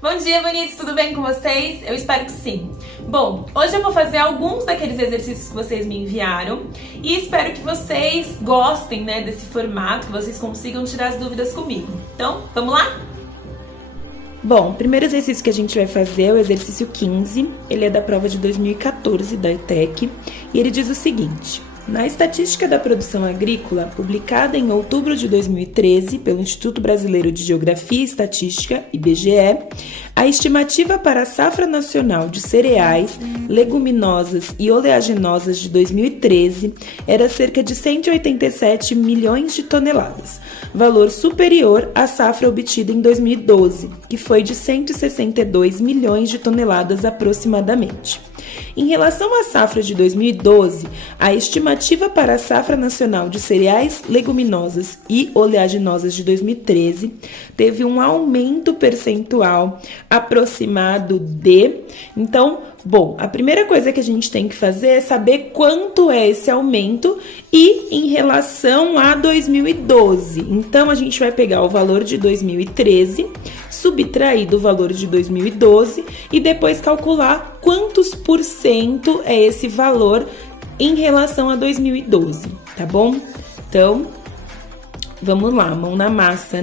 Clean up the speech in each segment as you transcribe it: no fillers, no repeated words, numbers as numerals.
Bom dia, bonitos! Tudo bem com vocês? Eu espero que sim. Bom, hoje eu vou fazer alguns daqueles exercícios que vocês me enviaram e espero que vocês gostem, desse formato, que vocês consigam tirar as dúvidas comigo. Então, vamos lá? Bom, o primeiro exercício que a gente vai fazer é o exercício 15, ele é da prova de 2014 da ETEC e ele diz o seguinte: na Estatística da Produção Agrícola, publicada em outubro de 2013 pelo Instituto Brasileiro de Geografia e Estatística, IBGE, a estimativa para a safra nacional de cereais, leguminosas e oleaginosas de 2013 era cerca de 187 milhões de toneladas, valor superior à safra obtida em 2012, que foi de 162 milhões de toneladas aproximadamente. Em relação à safra de 2012, a estimativa para a safra nacional de cereais, leguminosas e oleaginosas de 2013 teve um aumento percentual aproximado de... Então, bom, a primeira coisa que a gente tem que fazer é saber quanto é esse aumento e em relação a 2012. Então, a gente vai pegar o valor de 2013, subtrair do valor de 2012 e depois calcular quantos por cento é esse valor em relação a 2012, tá bom? Então, vamos lá, mão na massa,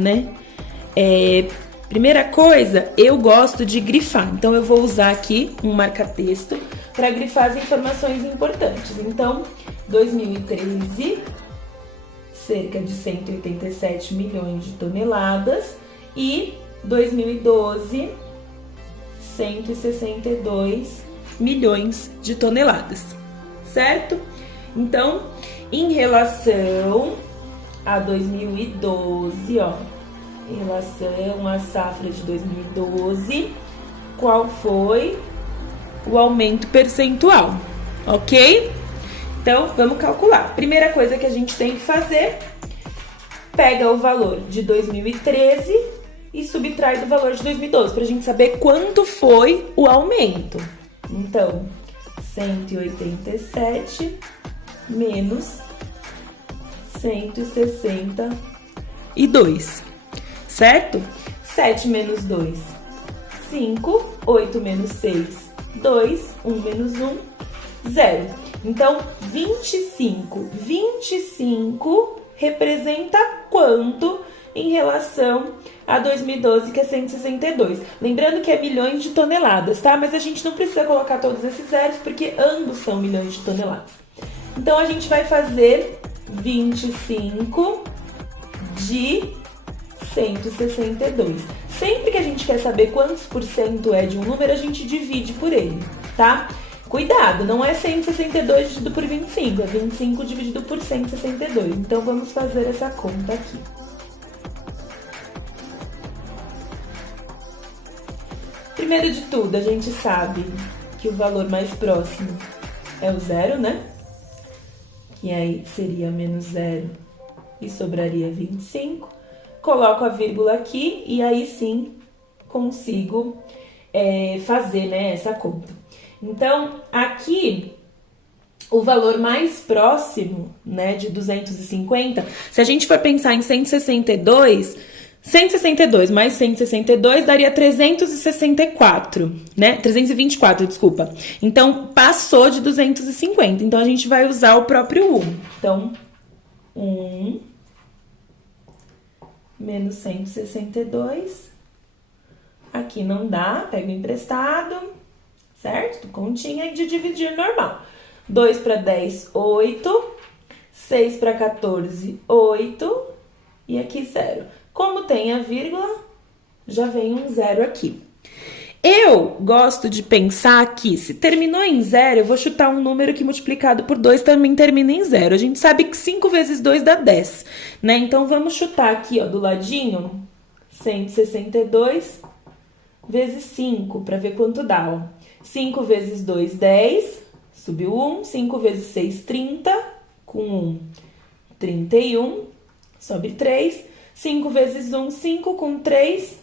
Primeira coisa, eu gosto de grifar, então eu vou usar aqui um marca-texto para grifar as informações importantes. Então, 2013, cerca de 187 milhões de toneladas e 2012, 162 milhões de toneladas, certo? Então, em relação a 2012, em relação à safra de 2012, qual foi o aumento percentual, ok? Então, vamos calcular. Primeira coisa que a gente tem que fazer, pega o valor de 2013 e subtrai do valor de 2012, para a gente saber quanto foi o aumento. Então, 187 menos 162. Certo? 7 menos 2, 5. 8 menos 6, 2. 1 menos 1, 0. Então, 25. 25 representa quanto em relação a 2012, que é 162. Lembrando que é milhões de toneladas, tá? Mas a gente não precisa colocar todos esses zeros, porque ambos são milhões de toneladas. Então, a gente vai fazer 25 de 162. Sempre que a gente quer saber quantos por cento é de um número, a gente divide por ele, tá? Cuidado, não é 162 dividido por 25, é 25 dividido por 162. Então, vamos fazer essa conta aqui. Primeiro de tudo, a gente sabe que o valor mais próximo é o zero, Que aí seria menos 0 e sobraria 25. Coloco a vírgula aqui e aí sim consigo fazer essa conta. Então, aqui, o valor mais próximo, de 250, se a gente for pensar em 162 mais 162 daria 364, 324, desculpa. Então, passou de 250. Então, a gente vai usar o próprio 1. Então, 1 menos 162. Aqui não dá, pega o emprestado, certo? Continha de dividir normal. 2 para 10, 8. 6 para 14, 8. E aqui 0. Como tem a vírgula, já vem um 0 aqui. Eu gosto de pensar que se terminou em 0, eu vou chutar um número que multiplicado por 2 também termina em 0. A gente sabe que 5 vezes 2 dá 10, Então, vamos chutar aqui, do ladinho, 162 vezes 5, para ver quanto dá, 5 vezes 2, 10, subiu 1. 5 vezes 6, 30, com 1, 31, sobe 3. 5 vezes 1, 5, com 3,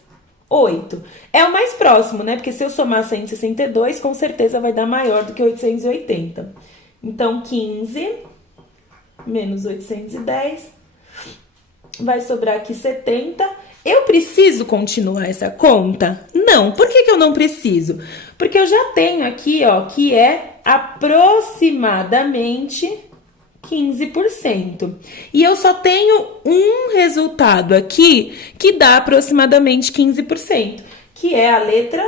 8. É o mais próximo, Porque se eu somar 162, com certeza vai dar maior do que 880. Então, 15 menos 810, vai sobrar aqui 70. Eu preciso continuar essa conta? Não. Por que eu não preciso? Porque eu já tenho aqui, ó, que é aproximadamente 15%. E eu só tenho um resultado aqui que dá aproximadamente 15%, que é a letra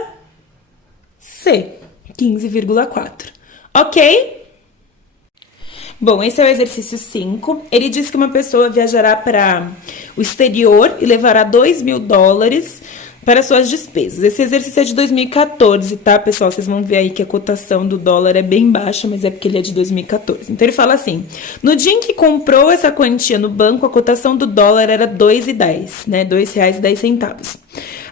C, 15,4. Ok? Bom, esse é o exercício 5. Ele diz que uma pessoa viajará para o exterior e levará $2.000 para suas despesas. Esse exercício é de 2014, tá, pessoal? Vocês vão ver aí que a cotação do dólar é bem baixa, mas é porque ele é de 2014. Então, ele fala assim, no dia em que comprou essa quantia no banco, a cotação do dólar era R$2,10, né? R$2,10.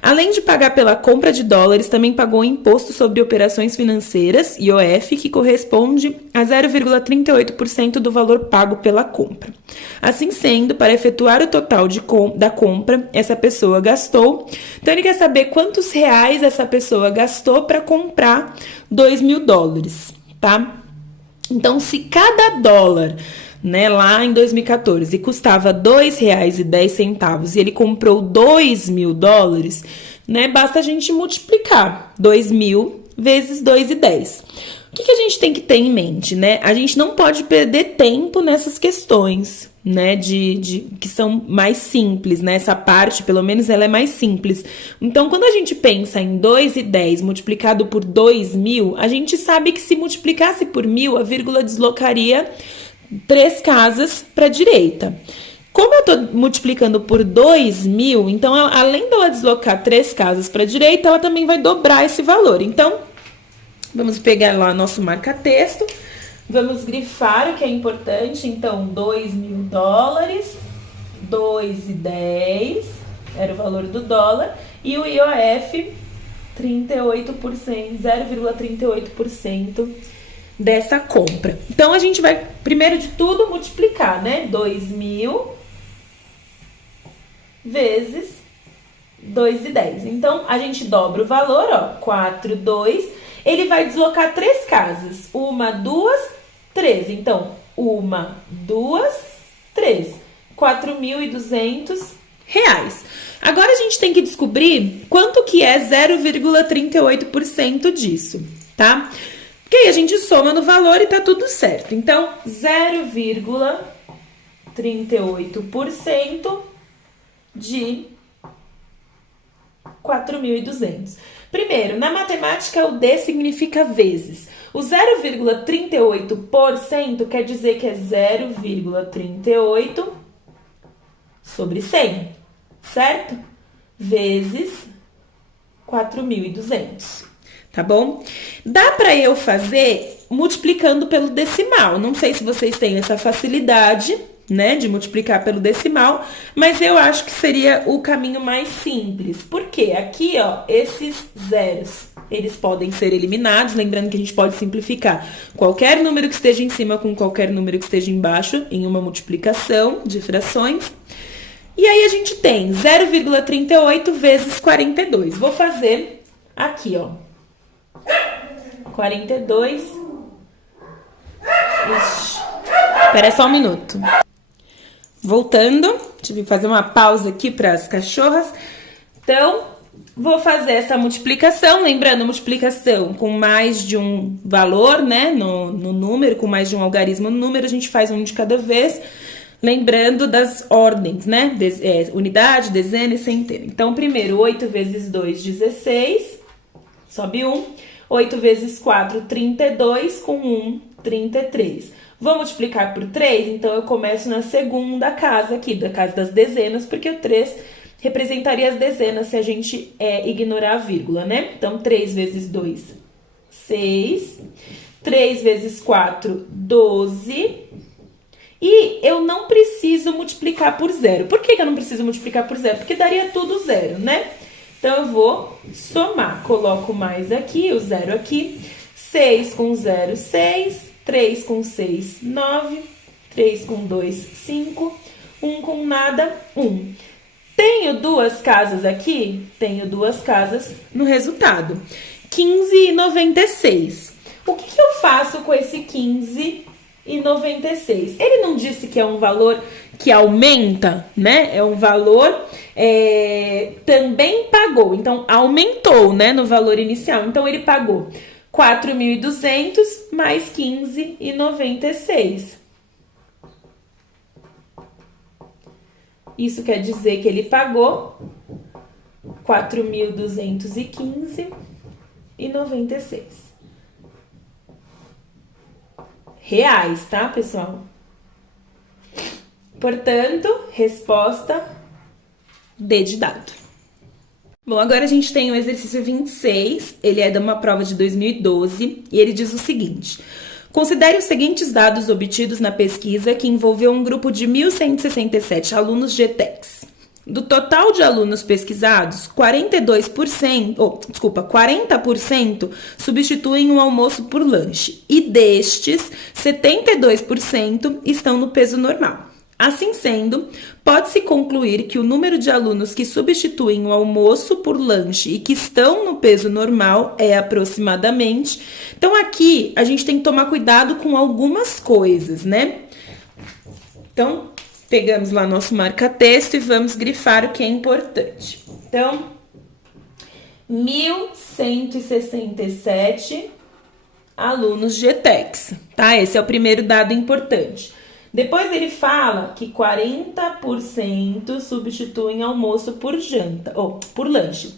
Além de pagar pela compra de dólares, também pagou imposto sobre operações financeiras, IOF, que corresponde a 0,38% do valor pago pela compra. Assim sendo, para efetuar o total da compra, essa pessoa gastou. Então, ele quer saber quantos reais essa pessoa gastou para comprar $2.000, tá? Então, se cada dólar, né, lá em 2014, custava R$2,10 e ele comprou $2.000, né, basta a gente multiplicar 2.000 vezes 2,10. O que a gente tem que ter em mente, né? A gente não pode perder tempo nessas questões, né, que são mais simples, né? Essa parte, pelo menos, ela é mais simples. Então, quando a gente pensa em 2,10 multiplicado por 2.000, a gente sabe que se multiplicasse por 1.000, a vírgula deslocaria 3 casas para a direita. Como eu estou multiplicando por 2.000, então, além dela deslocar 3 casas para a direita, ela também vai dobrar esse valor. Então, vamos pegar lá nosso marca-texto, vamos grifar o que é importante. Então, $2.000, 2,10 era o valor do dólar, e o IOF, 38%, 0,38% dessa compra. Então, a gente vai, primeiro de tudo, multiplicar, né? 2.000 vezes 2,10. Então, a gente dobra o valor, ó, 4,2. Ele vai deslocar 3 casas. 1, 2, 3. Então, 1, 2, 3. R$4.200. Agora, a gente tem que descobrir quanto que é 0,38% disso, tá? Porque aí a gente soma no valor e tá tudo certo. Então, 0,38% de 4.200. Primeiro, na matemática, o D significa vezes. O 0,38% quer dizer que é 0,38 sobre 100, certo? Vezes 4.200, tá bom? Dá para eu fazer multiplicando pelo decimal. Não sei se vocês têm essa facilidade, né, de multiplicar pelo decimal, mas eu acho que seria o caminho mais simples. Por quê? Aqui, ó, esses zeros, eles podem ser eliminados, lembrando que a gente pode simplificar qualquer número que esteja em cima com qualquer número que esteja embaixo em uma multiplicação de frações. E aí a gente tem 0,38 vezes 42. Vou fazer aqui, ó. 42. Ixi. Espera só um minuto. Voltando, tive que fazer uma pausa aqui para as cachorras. Então, vou fazer essa multiplicação, lembrando, multiplicação com mais de um valor, né, no número, com mais de um algarismo no número, a gente faz um de cada vez, lembrando das ordens, né, unidade, dezena e centena. Então, primeiro, 8 vezes 2, 16, sobe 1, 8 vezes 4, 32, com 1, 33. Vou multiplicar por 3, então eu começo na segunda casa aqui, da casa das dezenas, porque o 3 representaria as dezenas se a gente ignorar a vírgula, né? Então, 3 vezes 2, 6. 3 vezes 4, 12. E eu não preciso multiplicar por zero. Por que eu não preciso multiplicar por zero? Porque daria tudo zero, né? Então, eu vou somar. Coloco mais aqui, o zero aqui. 6 com 0, 6. 3 com 6, 9. 3 com 2, 5. 1 com nada, 1. Tenho 2 casas aqui? Tenho 2 casas no resultado. 15,96. O que eu faço com esse 15 e 96. Ele não disse que é um valor que aumenta, né? É um valor também pagou. Então, aumentou, né, no valor inicial. Então, ele pagou 4.200 mais 15,96. Isso quer dizer que ele pagou 4.215,96. Reais, tá, pessoal? Portanto, resposta D de dado. Bom, agora a gente tem o exercício 26, ele é de uma prova de 2012 e ele diz o seguinte: considere os seguintes dados obtidos na pesquisa que envolveu um grupo de 1.167 alunos de ETECS. Do total de alunos pesquisados, 40% substituem o almoço por lanche e destes, 72% estão no peso normal. Assim sendo, pode-se concluir que o número de alunos que substituem o almoço por lanche e que estão no peso normal é aproximadamente. Então, aqui a gente tem que tomar cuidado com algumas coisas, né? Então, pegamos lá nosso marca-texto e vamos grifar o que é importante. Então, 1.167 alunos de ETECS, tá? Esse é o primeiro dado importante. Depois ele fala que 40% substituem almoço por janta, ou por lanche.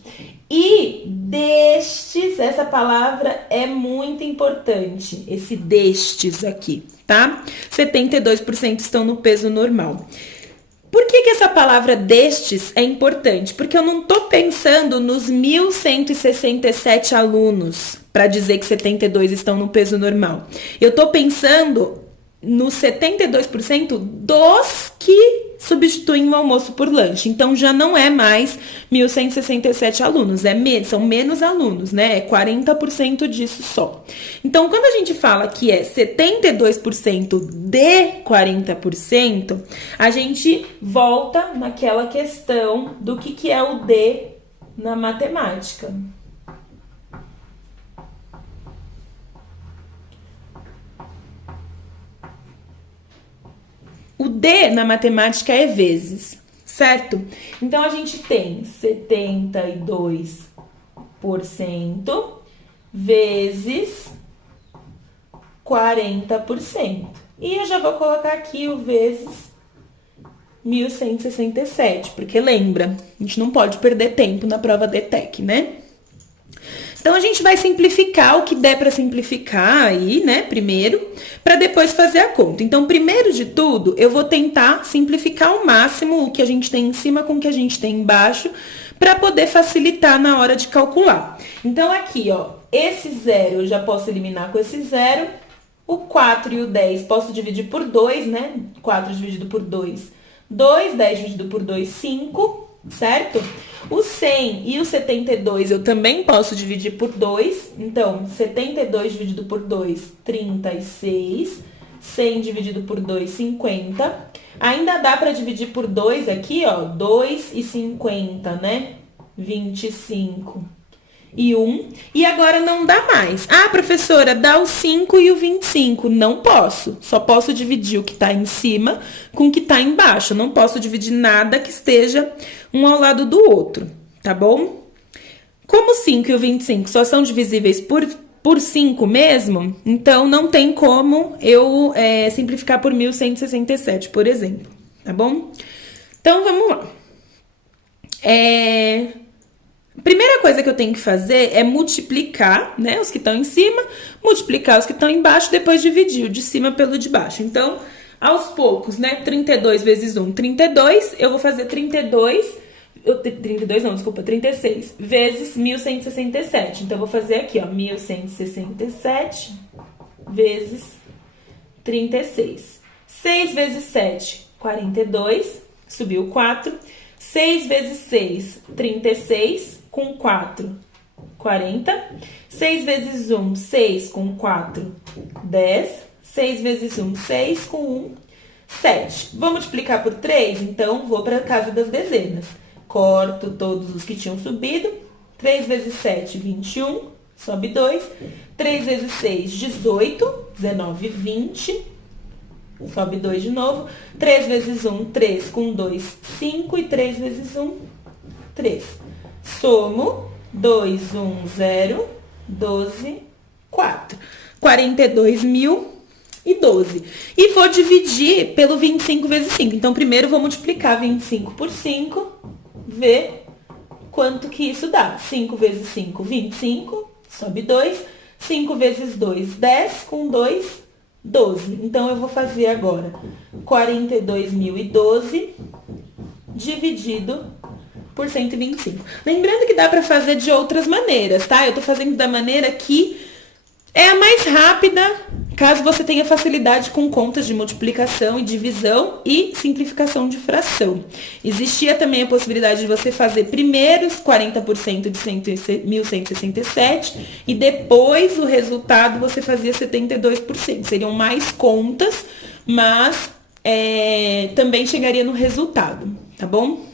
E destes, essa palavra é muito importante, esse destes aqui, tá? 72% estão no peso normal. Por que essa palavra destes é importante? Porque eu não tô pensando nos 1.167 alunos para dizer que 72 estão no peso normal. Eu tô pensando nos 72% dos que substituem o almoço por lanche. Então, já não é mais 1.167 alunos, são menos alunos, né? É 40% disso só. Então, quando a gente fala que é 72% de 40%, a gente volta naquela questão do que é o de na matemática. O D na matemática é vezes, certo? Então, a gente tem 72% vezes 40%. E eu já vou colocar aqui o vezes 1.167, porque lembra, a gente não pode perder tempo na prova de ETEC, né? Então, a gente vai simplificar o que der para simplificar aí, né, primeiro, para depois fazer a conta. Então, primeiro de tudo, eu vou tentar simplificar ao máximo o que a gente tem em cima com o que a gente tem embaixo, para poder facilitar na hora de calcular. Então, aqui, ó, esse zero eu já posso eliminar com esse zero, o 4 e o 10 posso dividir por 2, né? 4 dividido por 2, 2, 10 dividido por 2, 5, certo? O 100 e o 72 eu também posso dividir por 2. Então, 72 dividido por 2, 36. 100 dividido por 2, 50. Ainda dá para dividir por 2 aqui, ó. 2 e 50, né? 25 e 1. E agora não dá mais. Ah, professora, dá o 5 e o 25. Não posso. Só posso dividir o que está em cima com o que está embaixo. Não posso dividir nada que esteja um ao lado do outro, tá bom? Como o 5 e o 25 só são divisíveis por 5 mesmo, então não tem como eu simplificar por 1.167, por exemplo, tá bom? Então, vamos lá. Primeira coisa que eu tenho que fazer é multiplicar, né, os que estão em cima, multiplicar os que estão embaixo, depois dividir o de cima pelo de baixo. Então, aos poucos, né, 32 vezes 1, 32, eu vou fazer 36 vezes 1.167. Então, eu vou fazer aqui, ó, 1.167 vezes 36. 6 vezes 7, 42, subiu 4. 6 vezes 6, 36, com 4, 40. 6 vezes 1, 6, com 4, 10. 6 vezes 1, 6, com 1, 7. Vou multiplicar por 3, então vou para a casa das dezenas. Corto todos os que tinham subido. 3 vezes 7, 21, sobe 2. 3 vezes 6, 18, 19, 20. sobe 2 de novo. 3 vezes 1, 3, com 2, 5, e 3 vezes 1, 3. Somo, 2, 1, 0, 12, 4. 42.012. E vou dividir pelo 25 vezes 5. Então, primeiro vou multiplicar 25 por 5, ver quanto que isso dá. 5 vezes 5, 25, sobe 2. 5 vezes 2, 10, com 2, 12. Então, eu vou fazer agora 42.012 dividido por 125. Lembrando que dá para fazer de outras maneiras, tá? Eu tô fazendo da maneira que é a mais rápida, caso você tenha facilidade com contas de multiplicação e divisão e simplificação de fração. Existia também a possibilidade de você fazer primeiro os 40% de 1.167 e depois o resultado você fazia 72%. Seriam mais contas, mas também chegaria no resultado, tá bom?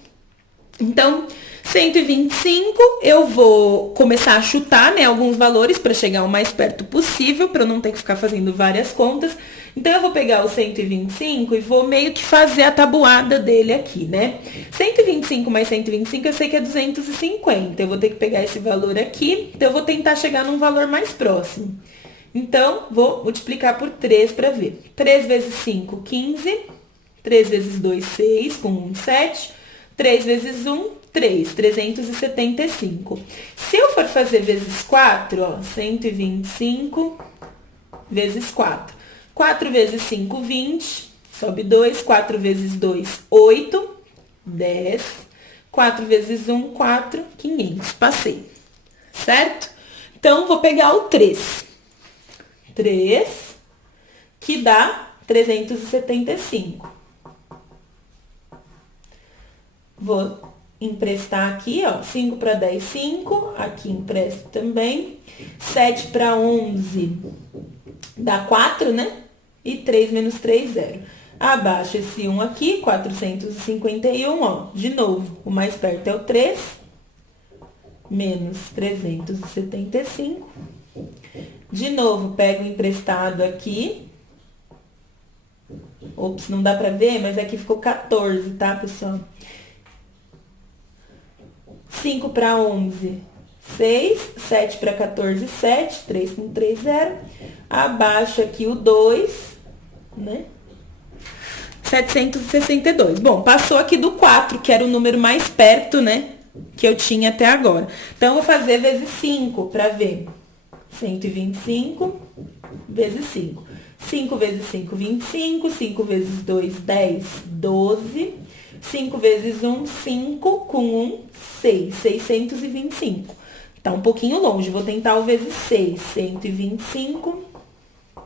Então, 125, eu vou começar a chutar, né, alguns valores para chegar o mais perto possível, para eu não ter que ficar fazendo várias contas. Então, eu vou pegar o 125 e vou meio que fazer a tabuada dele aqui, né? 125 mais 125, eu sei que é 250. Eu vou ter que pegar esse valor aqui, então eu vou tentar chegar num valor mais próximo. Então, vou multiplicar por 3 para ver. 3 vezes 5, 15. 3 vezes 2, 6, com 1, 7. 3 vezes 1, 3, 375. Se eu for fazer vezes 4, ó, 125 vezes 4. 4 vezes 5, 20, sobe 2. 4 vezes 2, 8, 10. 4 vezes 1, 4, 500. Passei, certo? Então, vou pegar o 3. 3, que dá 375. Vou emprestar aqui, ó, 5 para 10, 5, aqui empresto também, 7 para 11 dá 4, né? E 3 menos 3, 0. Abaixo esse 1 aqui, 451, ó, de novo, o mais perto é o 3, menos 375. De novo, pego o emprestado aqui. Ops, não dá pra ver, mas aqui ficou 14, tá, pessoal? 5 para 11, 6. 7 para 14, 7. 3 com 3, 0. Abaixo aqui o 2, né? 762. Bom, passou aqui do 4, que era o número mais perto, né? Que eu tinha até agora. Então, eu vou fazer vezes 5 para ver. 125 vezes 5. 5 vezes 5, 25. 5 vezes 2, 10, 12. 5 vezes 1, 5. Com 1, 6. 625. Tá um pouquinho longe. Vou tentar o vezes 6. 125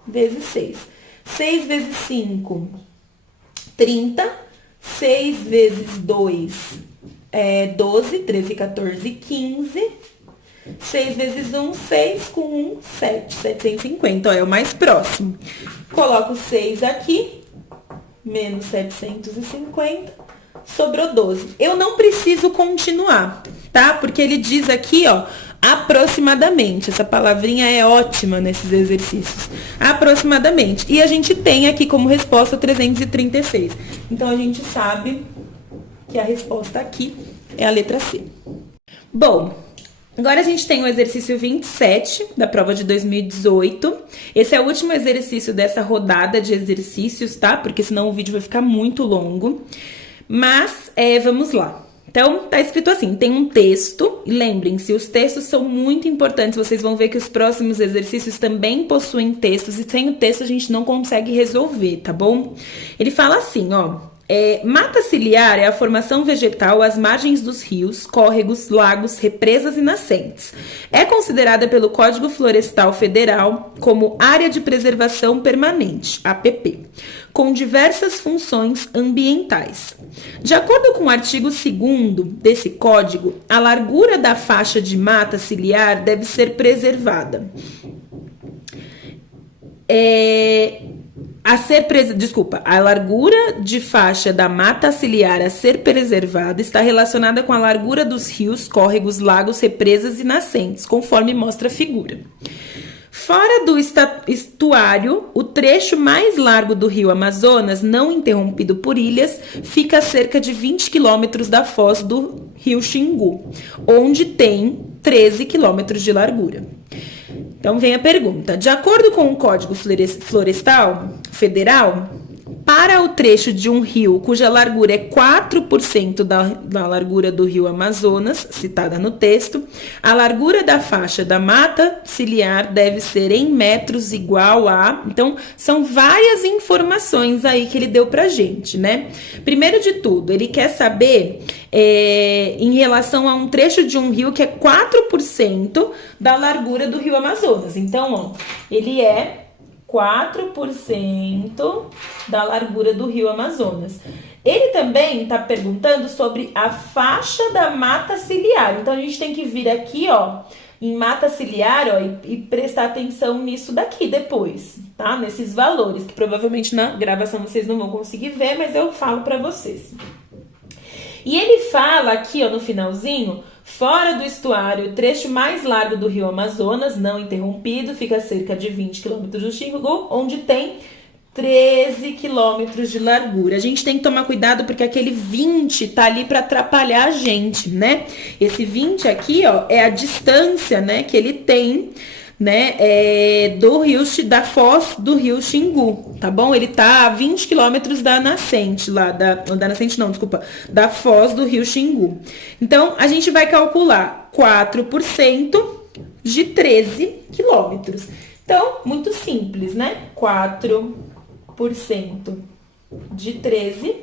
vezes 6. 6 vezes 5, 30. 6 vezes 2, 12. 13, 14, 15. 6 vezes 1, 6. Com 1, 7. 750. Ó, é o mais próximo. Coloco 6 aqui. Menos 750. Sobrou 12. Eu não preciso continuar, tá? Porque ele diz aqui, ó, aproximadamente. Essa palavrinha é ótima nesses exercícios. Aproximadamente. E a gente tem aqui como resposta 336. Então, a gente sabe que a resposta aqui é a letra C. Bom, agora a gente tem o exercício 27 da prova de 2018. Esse é o último exercício dessa rodada de exercícios, tá? Porque senão o vídeo vai ficar muito longo. Mas, vamos lá. Então, tá escrito assim, tem um texto, e lembrem-se, os textos são muito importantes, vocês vão ver que os próximos exercícios também possuem textos, e sem o texto a gente não consegue resolver, tá bom? Ele fala assim, ó, mata ciliar é a formação vegetal às margens dos rios, córregos, lagos, represas e nascentes. É considerada pelo Código Florestal Federal como área de preservação permanente, APP, com diversas funções ambientais. De acordo com o artigo 2º desse código, a largura da faixa de mata ciliar deve ser preservada. A largura de faixa da mata ciliar a ser preservada está relacionada com a largura dos rios, córregos, lagos, represas e nascentes, conforme mostra a figura. Fora do estuário, o trecho mais largo do rio Amazonas, não interrompido por ilhas, fica a cerca de 20 quilômetros da foz do rio Xingu, onde tem 13 quilômetros de largura. Então vem a pergunta. De acordo com o Código Florestal Federal, para o trecho de um rio cuja largura é 4% da largura do rio Amazonas, citada no texto, a largura da faixa da mata ciliar deve ser em metros igual a... Então, são várias informações aí que ele deu pra gente, né? Primeiro de tudo, ele quer saber em relação a um trecho de um rio que é 4% da largura do rio Amazonas. Então, ó, ele é 4% da largura do rio Amazonas. Ele também está perguntando sobre a faixa da mata ciliar. Então, a gente tem que vir aqui, ó, em mata ciliar, ó, e prestar atenção nisso daqui depois, tá? Nesses valores, que provavelmente na gravação vocês não vão conseguir ver, mas eu falo para vocês. E ele fala aqui, ó, no finalzinho, fora do estuário, o trecho mais largo do rio Amazonas, não interrompido, fica a cerca de 20 quilômetros do Xingu, onde tem 13 quilômetros de largura. A gente tem que tomar cuidado porque aquele 20 tá ali para atrapalhar a gente, né? Esse 20 aqui, ó, é a distância, né, que ele tem, né, do rio, da foz do rio Xingu, tá bom? Ele tá a 20 quilômetros da nascente lá, da nascente não, desculpa, da foz do rio Xingu. Então, a gente vai calcular 4% de 13 quilômetros. Então, muito simples, né? 4% de 13,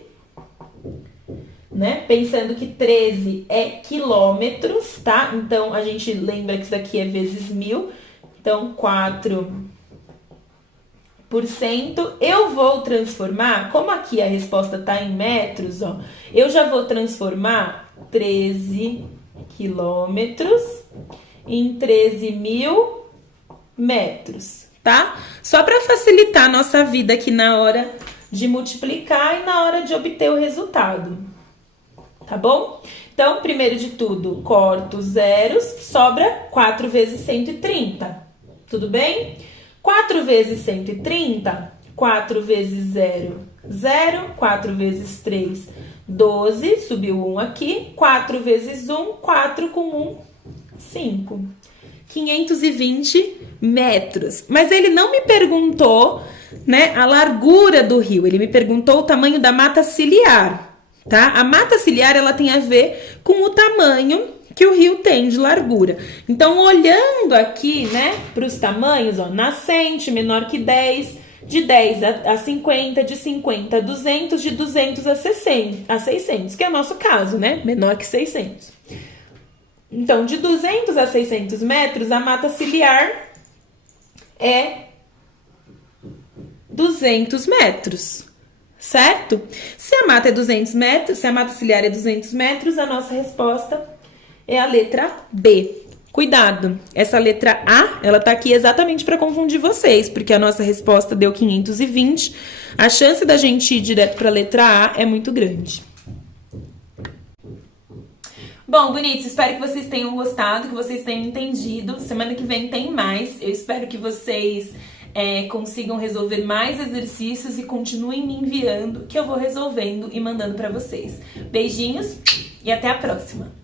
né? Pensando que 13 é quilômetros, tá? Então, a gente lembra que isso aqui é vezes 1000. Então, 4%, eu vou transformar, como aqui a resposta está em metros, ó, eu já vou transformar 13 quilômetros em 13.000 metros, tá? Só para facilitar a nossa vida aqui na hora de multiplicar e na hora de obter o resultado, tá bom? Então, primeiro de tudo, corto zeros, sobra 4 vezes 130. Tudo bem? 4 vezes 130, 4 vezes 0, 0, 4 vezes 3, 12, subiu 1 aqui, 4 vezes 1, 4 com 1, 5. 520 metros. Mas ele não me perguntou, né, a largura do rio, ele me perguntou o tamanho da mata ciliar, tá? A mata ciliar, ela tem a ver com o tamanho que o rio tem de largura. Então, olhando aqui, né, para os tamanhos, ó, nascente, menor que 10, de 10 a 50, de 50 a 200, de 200 a 600, que é o nosso caso, né, menor que 600. Então, de 200 a 600 metros, a mata ciliar é 200 metros, certo? Se a mata é 200 metros, se a mata ciliar é 200 metros, a nossa resposta é a letra B. Cuidado, essa letra A, ela tá aqui exatamente para confundir vocês, porque a nossa resposta deu 520, a chance da gente ir direto para a letra A é muito grande. Bom, bonitos, espero que vocês tenham gostado, que vocês tenham entendido. Semana que vem tem mais. Eu espero que vocês consigam resolver mais exercícios e continuem me enviando, que eu vou resolvendo e mandando para vocês. Beijinhos e até a próxima!